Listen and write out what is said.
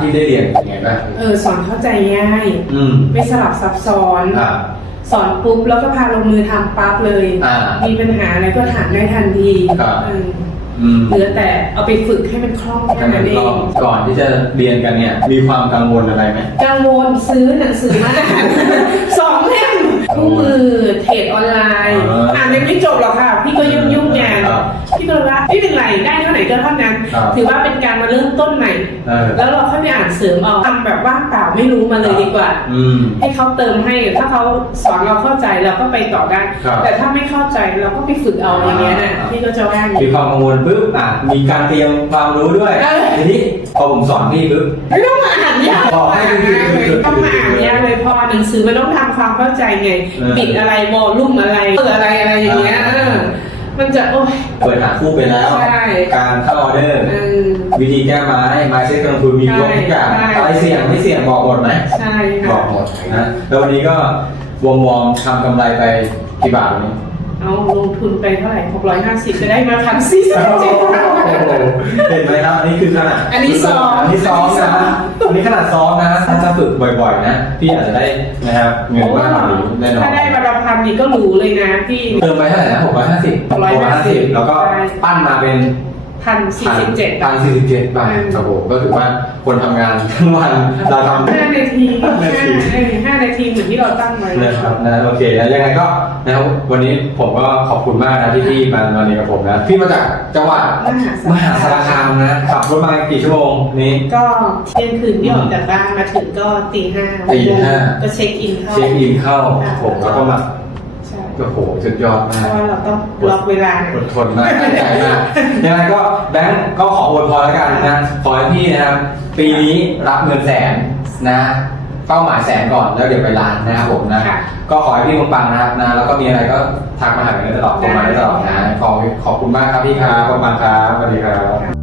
ที่ได้เรียนเป็นไงบ้างเออสอนเข้าใจง่ายอืมไม่สลับซับซ้อน อ่า สอนปุ๊บแล้วก็พาลงมือทำปั๊บเลย อ่ามีปัญหาอะไรก็ถามได้ทันทีครับ เอออืมเหลือแต่เอาไปฝึกให้มันคล่องกัแค่นนั้นเอก็งก่อนที่จะเรียนกันเนี่ย มีความกังวลอะไรไหม กังวลซื้อหนังสือมาอ่าน สองเล่มคู่มือเทรด ไม่เป็นไรได้เท่าไหร่ก็เท่านั้น ครับ ถือว่าเป็นการมาเริ่มต้นใหม่ เออแล้วเราค่อยไปอ่านเสริมเอาทำแบบว่างเปล่าไม่รู้มาเลยดีกว่า อืม ให้เขาเติมให้ถ้าเขาสอนเราเข้าใจเราก็ไปต่อได้ ครับแต่ถ้าไม่เข้าใจเราก็ไปฝึกเอาอย่างเงี้ยนะอ่า พี่ก็จะว่าอย่างมีนี้ ความกังวลปุ๊บอะมีการเตรียมความรู้ด้วยเออ ทีนี้พอผมสอนพี่ปุ๊บ ไม่ต้องมาอ่านยากบอกให้ดูต้องมาอ่านยากเลยเพอหนังสือมันต้องทำความเข้าใจไงเออปิดอะไรวอลลุ่มอะไรเปิดอะไรอะไรอย่างเงี้ยอ่าเออ มันจะโอ้ย เปิดหาคู่ไปแล้ว ใช่ การเข้าออเดอร์ เออ วิธีแก้ไม้ไม้เซ็ตการลงทุนมีครบทุกอย่างใช่ อะไรเสี่ยงไม่เสี่ยงบอกหมดไหมใช่บค่ะอกหมดนะแล้ววันนี้ก็วงวอมทำกำไรไปกี่บาทวันนี้ เอาลงทุนไปเท่าไหร่650จะได้มาพันสี่สิบเจ็ด เห็นไหมครับอันนี้คือขนาดอันนี้ซ้อมอันนี้ซ้อมนะ อันนี้ขนาดซ้อมนะ ถ้าจะฝึกบ่อยๆนะ พี่อาจจะได้นะครับเงินมากกว่านี้แน่นอนถ้าได้มาราพันนี่ก็หรูเลยนะพี่ เติมไปเท่าไหร่นะหกร้อยห้าสิบ650แล้วก็ปั้นมาเป็น พันสี่สิบเจ็ดพันสี่สิบเจ็ดบาทครับผมก็ถือว่าคนทำงานทั้งวันเราทำ ห้านาทีห้านาที เออห้านาทีเหมือนที่เราตั้งไว้ นะครับนะโอเคนะยังไงก็นะครับวันนี้ผมก็ขอบคุณมากนะที่พี่มามาเรียนกับผมนะพี่มาจากจังหวัดมหาสารคามนะขับรถมากี่ชั่วโมงนี้ ก็เที่ยงคืนที่ออกจากบ้านมาถึงก็ตีห้าตีห้า ก็เช็คอินเข้า เช็คอินเข้าผมแล้วก็มาใช่โอ้โหสุดยอดเพมากราะว่าเราต้องล็อกเวลา อดทนมากตั้งใจมากยังไงก็แบง ก์ก็ขออวยพรแล้วกันนะ ขอให้พี่นะครับ ปีนี้รับเงินแสนนะ เป้าหมายแสนก่อนแล้วเดี๋ยวไปล้านนะครับผมนะ ค่ะ ก็ขอให้พี่ปังๆนะครับนะ แล้วก็มีอะไรก็ทักมาหากันได้ตลอดโทรมาได้ตลอดนะ ขอขอบคุณมากครับพี่ครับปังๆครับสวัสดีครับ